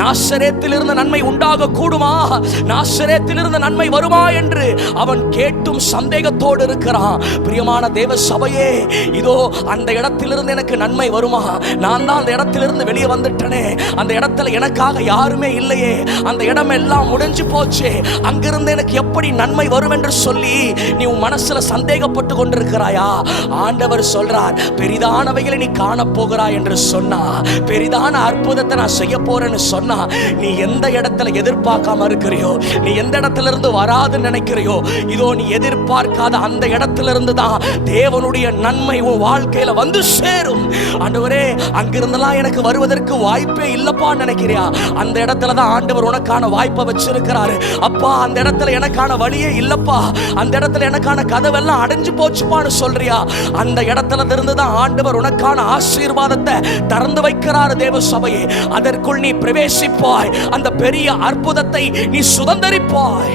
நாசரேத்தில் இருந்த நன்மை உண்டாக கூடுமா, நாசரேத்தில் இருந்த நன்மை வருமா என்று அவன் கேட்டும் சந்தேகத்தோடு இருக்கிறான். பிரியமான தேவ சபையே, இதோ அந்த இடத்திலிருந்து எனக்கு நன்மை வருமா? நான் தான் அந்த இடத்திலிருந்து வெளியே வந்துட்டனே, அந்த இடத்துல எனக்காக யாருமே இல்லையே, அந்த இடம் எல்லாம் முடிஞ்சு போச்சு, அங்கிருந்து எனக்கு எப்படி நன்மை வரும் என்று சொல்லி நீ உன் மனசுல சந்தேகப்பட்டு கொண்டிருக்கிறாயா? ஆண்டவர் சொல்றார், பெரிதானவைகளை நீ காண போகிறாய் என்று சொன்னா, பெரிதான அற்புதத்தை நான் செய்ய போறேன்னு சொன்னா, நீ எந்த இடத்துல எதிர்பார்க்காம இருக்கிறியோ, நீ எந்த இடத்துல இருந்து வராதுன்னு நினைக்கிறியோ, இதோ நீ எதிர்பார்க்காத அந்த இடத்துல இருந்து தான் தேவனுடைய நன்மை உன் வாழ்க்கையில வந்து சேரும். ஆண்டவரே, அங்கிருந்தெல்லாம் எனக்கு வருவதற்கு வாய்ப்பே இல்லப்பா நினைக்கிறியா? அந்த இடத்துல தான் ஆண்டவர் உனக்கான வாய்ப்பை வச்சிருக்கிறாரு. அப்பா, அந்த இடத்துல எனக்கான வழியே இல்லப்பா, அந்த இடத்துல எனக்கான கதவெல்லாம் அடைஞ்சு போச்சுப்பான்னு சொல்றியா? அந்த இடத்துல இருந்து தான் ஆண்டவர் உனக்கான ஆசீர்வாதத்தை திறந்து வைக்கிறார். தேவ சபையே, அதற்குள் நீ பிரவேசிப்பாய், அந்த பெரிய அற்புதத்தை நீ சுதந்தரிப்பாய்.